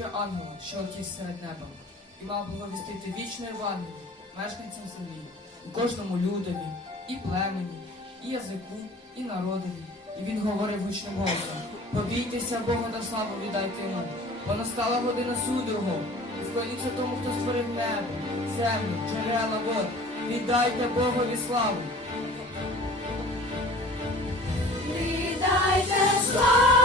побачив ангела, що отіс серед неба, і мав благовістити вічне Євангелію мешканцям землі, і кожному людові, і племені, і язику, і народові. І він говорив гучним голосом: Побійтеся Бога на славу віддайте йому, бо настала година суду його, і вклоніться тому, хто створив небо, землю, джерела вод. Віддайте Богові славу. Віддайте славу